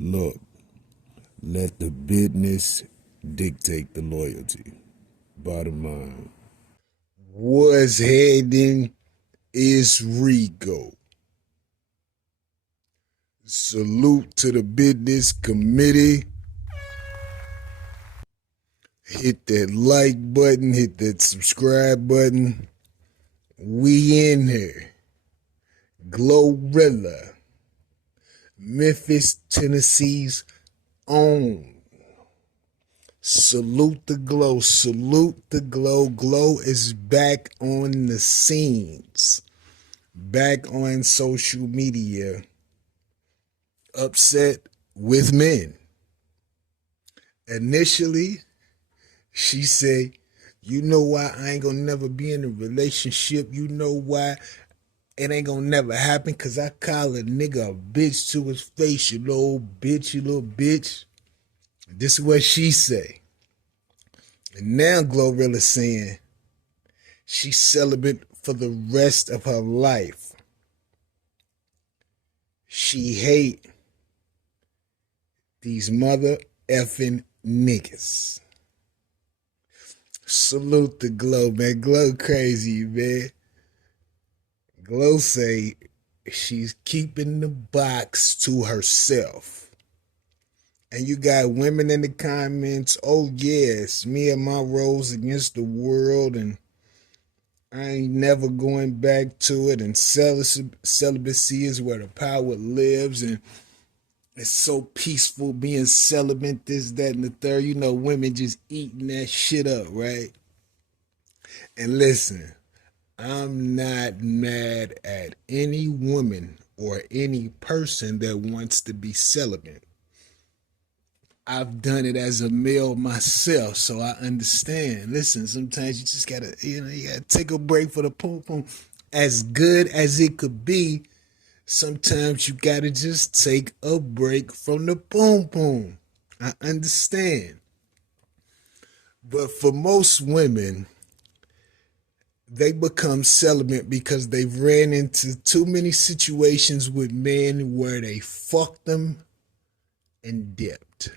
Look, let the business dictate the loyalty. Bottom line. What's heading is Rico. Salute to the business committee. Hit that like button, hit that subscribe button. We in here. Glorilla, Memphis, Tennessee's own. Salute the Glow, salute the Glow. Glow is back on the scenes, back on social media, upset with men. Initially, she said, you know why I ain't gonna never be in a relationship? You know why it ain't gonna never happen? Cause I call a nigga a bitch to his face, you little bitch, you little bitch. This is what she say. And now Glorilla saying she's celibate for the rest of her life. She hate these mother effing niggas. Salute the Glow, man. Glow crazy, man. Glow say she's keeping the box to herself. And you got women in the comments, oh yes, me and my rose against the world, and I ain't never going back to it, and celibacy is where the power lives, and it's so peaceful being celibate, this, that, and the third. You know, women just eating that shit up, right? And listen, I'm not mad at any woman or any person that wants to be celibate. I've done it as a male myself, so I understand. Listen, sometimes you just gotta, you gotta take a break for the poom poom. As good as it could be, sometimes you gotta just take a break from the boom boom. I understand. But for most women, they become celibate because they've ran into too many situations with men where they fucked them and dipped.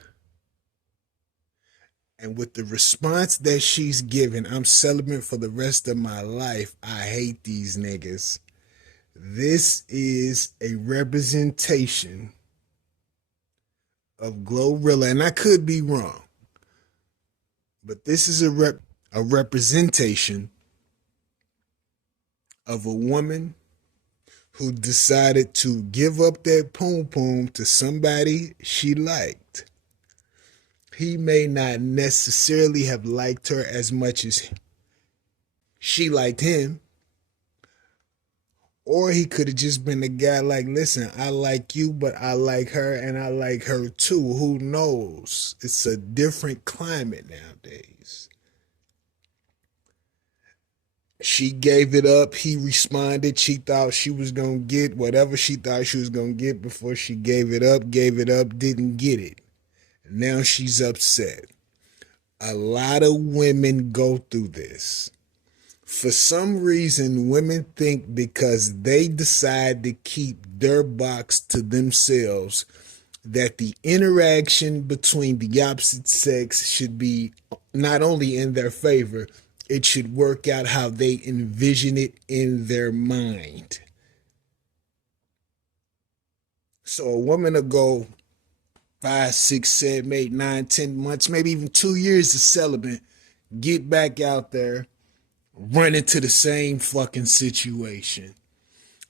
And with the response that she's given, I'm celibate for the rest of my life. I hate these niggas. This is a representation of Glorilla, and I could be wrong, but this is a representation of a woman who decided to give up that poom poom to somebody she liked. He may not necessarily have liked her as much as she liked him. Or he could have just been a guy like, listen, I like you, but I like her and I like her too. Who knows? It's a different climate nowadays. She gave it up. He responded. She thought she was going to get whatever she thought she was going to get before she gave it up, didn't get it. Now she's upset. A lot of women go through this. For some reason, women think because they decide to keep their box to themselves, that the interaction between the opposite sex should be not only in their favor, it should work out how they envision it in their mind. So a woman will go 5, 6, 7, 8, 9, 10 months, maybe even 2 years of celibate, get back out there, run into the same fucking situation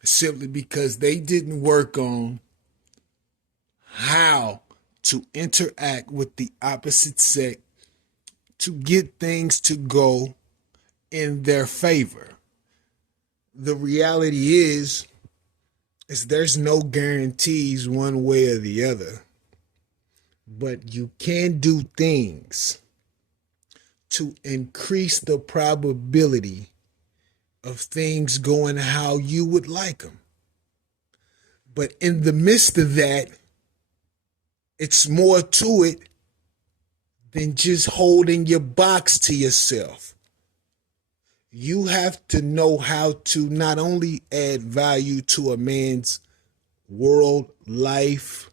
simply because they didn't work on how to interact with the opposite sex to get things to go in their favor. The reality is there's no guarantees one way or the other, but you can do things to increase the probability of things going how you would like them. But in the midst of that, it's more to it than just holding your box to yourself. You have to know how to not only add value to a man's world, life,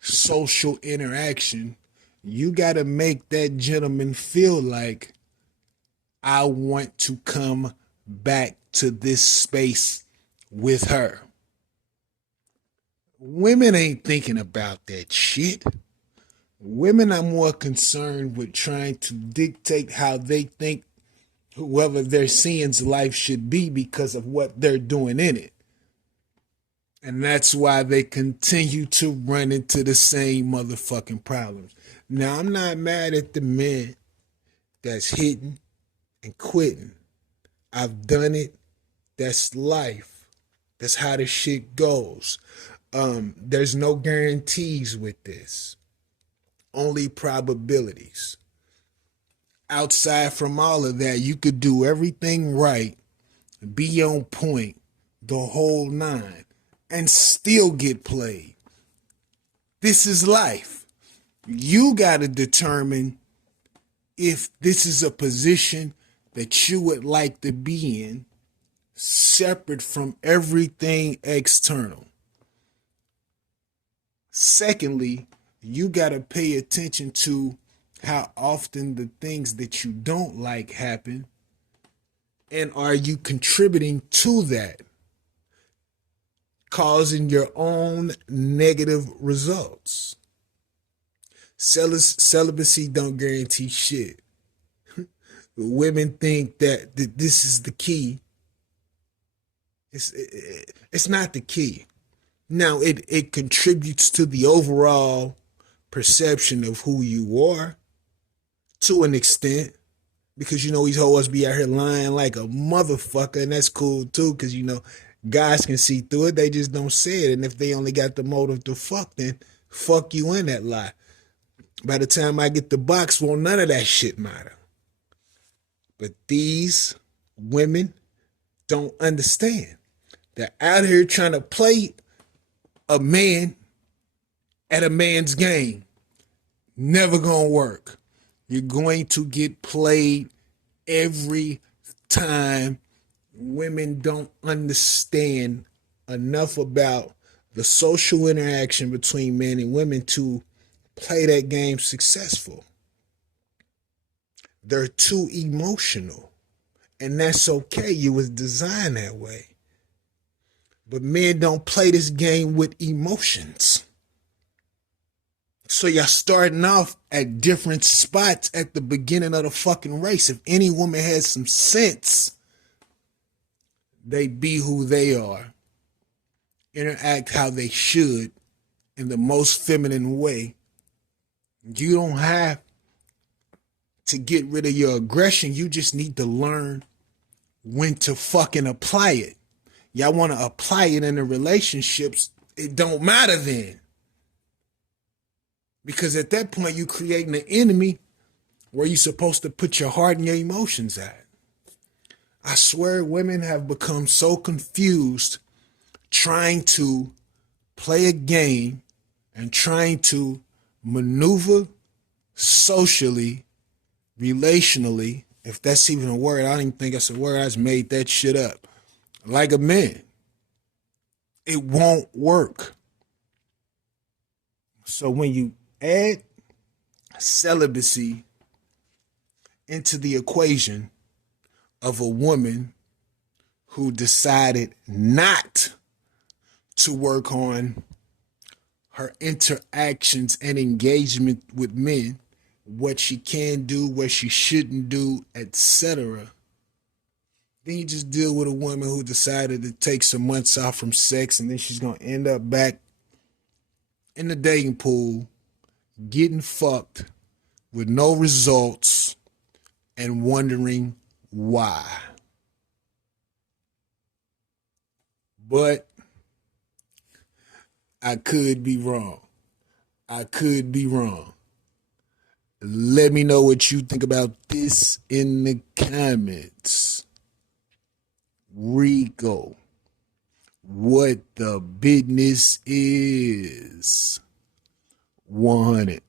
social interaction, you got to make that gentleman feel like, I want to come back to this space with her. Women ain't thinking about that shit. Women are more concerned with trying to dictate how they think whoever they're seeing's life should be because of what they're doing in it. And that's why they continue to run into the same motherfucking problems. Now, I'm not mad at the men that's hitting and quitting. I've done it. That's life. That's how the shit goes. There's no guarantees with this. Only probabilities. Outside from all of that, you could do everything right, be on point, the whole nine, and still get played. This is life. You got to determine if this is a position that you would like to be in, separate from everything external. Secondly, you got to pay attention to how often the things that you don't like happen, and are you contributing to that, causing your own negative results. Celibacy don't guarantee shit. Women think that this is the key. It's not the key. Now, it contributes to the overall perception of who you are to an extent, because these hoes be out here lying like a motherfucker, and that's cool too, because guys can see through it. They just don't say it. And if they only got the motive to fuck, then fuck you in that lie. By the time I get the box, won't none of that shit matter. But these women don't understand. They're out here trying to play a man at a man's game. Never gonna work. You're going to get played every time. Women don't understand enough about the social interaction between men and women to play that game successful. They're too emotional, and that's okay. You was designed that way. But men don't play this game with emotions. So y'all starting off at different spots at the beginning of the fucking race. If any woman has some sense, they be who they are, interact how they should in the most feminine way. You don't have to get rid of your aggression. You just need to learn when to fucking apply it. Y'all want to apply it in the relationships, it don't matter then. Because at that point, you're creating an enemy where you're supposed to put your heart and your emotions at. I swear women have become so confused trying to play a game and trying to maneuver socially, relationally, if that's even a word. I don't even think that's a word. I just made that shit up. Like a man. It won't work. So when you add celibacy into the equation of a woman who decided not to work on her interactions and engagement with men, what she can do, what she shouldn't do, etc., then you just deal with a woman who decided to take some months off from sex, and then she's going to end up back in the dating pool getting fucked with no results and wondering why. But I could be wrong. I could be wrong. Let me know what you think about this in the comments. Rico, what the business is. 100.